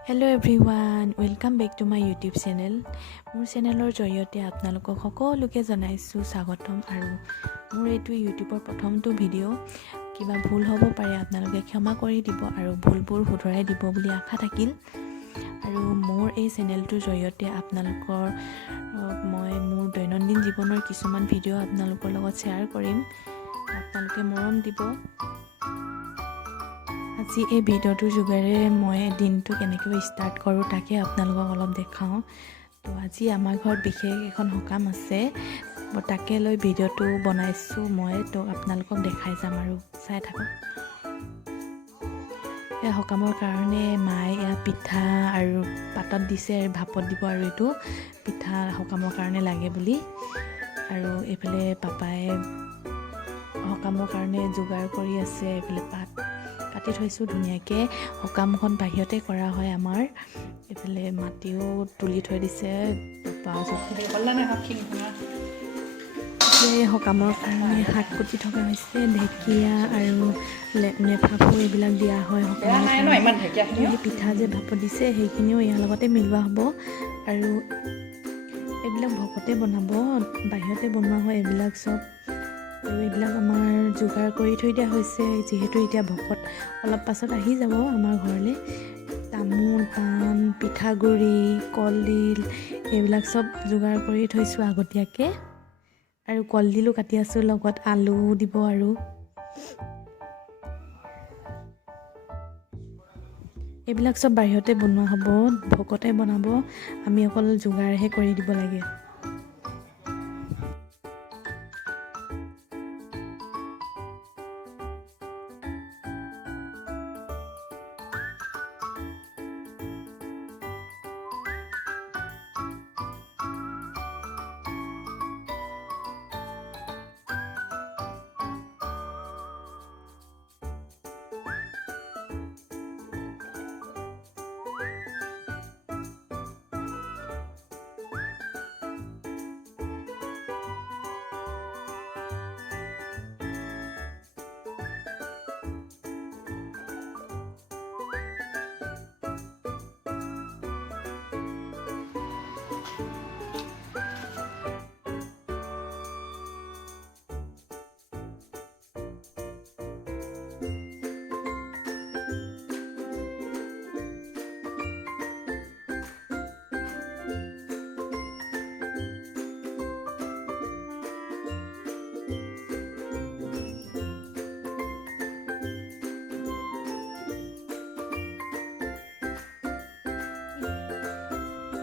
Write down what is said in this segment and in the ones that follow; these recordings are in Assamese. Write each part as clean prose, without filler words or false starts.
Hello everyone, welcome back to my YouTube channel. মোৰ চেনেলৰ জৰিয়তে আপোনালোকক সকলোকে জনাইছো স্বাগতম আৰু মোৰ এইটো YouTubeৰ প্ৰথমটো ভিডিঅ' কিবা ভুল হ'ব পাৰে আপোনালোকে ক্ষমা কৰি দিব আৰু ভুলবোৰ শুধৰাই দিব বুলি আশা থাকিল আৰু মোৰ এই চেনেলটোৰ জৰিয়তে আপোনালোকৰ মই মোৰ দৈনন্দিন জীৱনৰ কিছুমান ভিডিঅ' আপোনালোকৰ লগত শ্বেয়াৰ কৰিম আপোনালোকে মৰম দিব আজি এই ভিডিঅ'টোৰ যোগেৰে মই দিনটো কেনেকৈ ষ্টাৰ্ট কৰোঁ তাকে আপোনালোকক অলপ দেখাওঁ তো আজি আমাৰ ঘৰত বিশেষ এখন সকাম আছে তাকে লৈ ভিডিঅ'টো বনাইছোঁ মই তো আপোনালোকক দেখাই যাম আৰু চাই থাকক এই সকামৰ কাৰণে মায়ে ইয়াত পিঠা আৰু পাতত দিছে আৰু ভাপত দিব আৰু এইটো পিঠা সকামৰ কাৰণে লাগে বুলি আৰু এইফালে পাপাই সকামৰ কাৰণে যোগাৰ কৰি আছে এইফালে পাত কাটি থৈছোঁ ধুনীয়াকৈ সকামখন বাহিৰতে কৰা হয় আমাৰ এইফালে মাটিও তুলি থৈ দিছে সকামৰ কাৰণে শাক কুটি থকা হৈছে ঢেকীয়া আৰু নেফাফু এইবিলাক দিয়া হয় সকামৰ পিঠা যে ভাপত দিছে সেইখিনিও ইয়াৰ লগতে মিলোৱা হ'ব আৰু এইবিলাক ভকতে বনাব বাহিৰতে বনোৱা হয় এইবিলাক চব আৰু এইবিলাক আমাৰ যোগাৰ কৰি থৈ দিয়া হৈছে যিহেতু এতিয়া ভকত অলপ পাছত আহি যাব আমাৰ ঘৰলৈ তামোল পাণ পিঠাগুড়ি কলডিল এইবিলাক চব যোগাৰ কৰি থৈছোঁ আগতীয়াকৈ আৰু কলডিলো কাটি আছোঁ লগত আলু দিব আৰু এইবিলাক চব বাহিৰতে বনোৱা হ'ব ভকতে বনাব আমি অকল যোগাৰহে কৰি দিব লাগে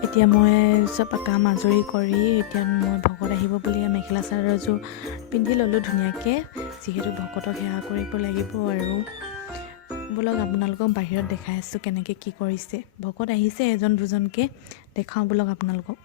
এতিয়া মই চব কাম আজৰি কৰি এতিয়া মই ভকত আহিব বুলি মেখেলা চাদৰ এযোৰ পিন্ধি ল'লোঁ ধুনীয়াকৈ যিহেতু ভকতক সেৱা কৰিব লাগিব আৰু বোলক আপোনালোকক বাহিৰত দেখাই আছোঁ কেনেকৈ কি কৰিছে ভকত আহিছে এজন দুজনকৈ দেখাওঁ বোলক আপোনালোকক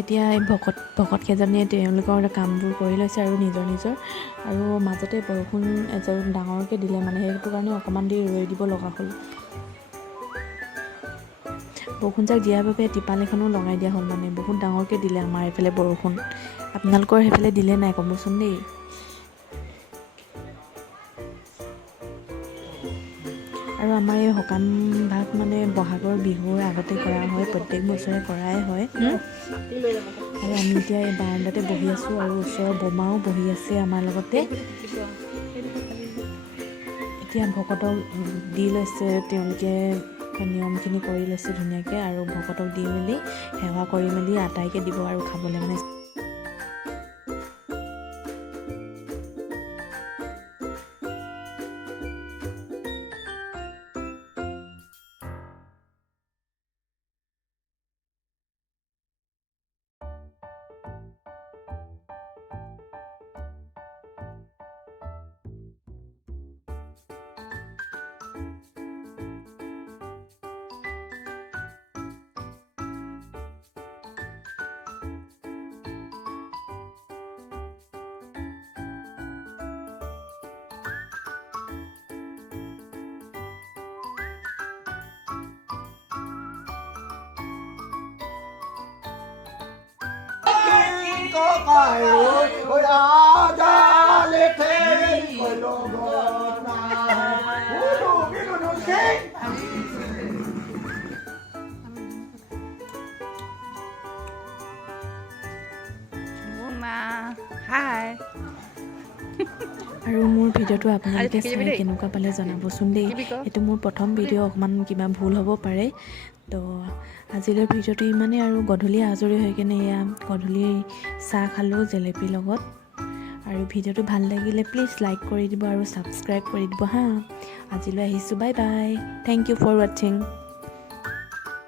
এতিয়া এই ভকতকেইজনীয়ে তেওঁলোকৰ কামবোৰ কৰি লৈছে আৰু নিজৰ আৰু মাজতে বৰষুণ এজাক ডাঙৰকৈ দিলে মানে সেইটো কাৰণে অকণমান দেৰি ৰৈ দিব লগা হ'ল বৰষুণজাক দিয়াৰ বাবে টিপাল এখনো লগাই দিয়া হ'ল মানে বহুত ডাঙৰকৈ দিলে আমাৰ এইফালে বৰষুণ আপোনালোকৰ সেইফালে দিলে নাই ক'বচোন দেই আৰু আমাৰ এই সকাম ভাগ মানে বহাগৰ বিহুৰ আগতে কৰা হয় প্ৰত্যেক বছৰে কৰাই হয় আৰু আমি এতিয়া এই বাৰাণ্ডাতে বহি আছোঁ আৰু ওচৰৰ বোমাও বহি আছে আমাৰ লগতে এতিয়া ভকতক দি লৈছে তেওঁলোকে নিয়মখিনি কৰি লৈছে ধুনীয়াকৈ আৰু ভকতক দি মেলি সেৱা কৰি মেলি আটাইকে দিব আৰু খাবলৈ মানে হাই আৰু মোৰ ভিডিঅ'টো আপোনালোকে চাই কেনেকুৱা পালে জনাবচোন দেই এইটো মোৰ প্ৰথম ভিডিঅ' অকণমান কিবা ভুল হ'ব পাৰে তো আজিলৈ ভিডিঅ'টো ইমানেই আৰু গধূলি আজৰি হৈ কেনে এয়া গধূলি চাহ খালোঁ জেলেপীৰ লগত আৰু ভিডিঅ'টো ভাল লাগিলে প্লিজ লাইক কৰি দিব আৰু ছাবস্ক্ৰাইব কৰি দিব হা আজিলৈ আহিছোঁ bye bye thank you for ৱাচিং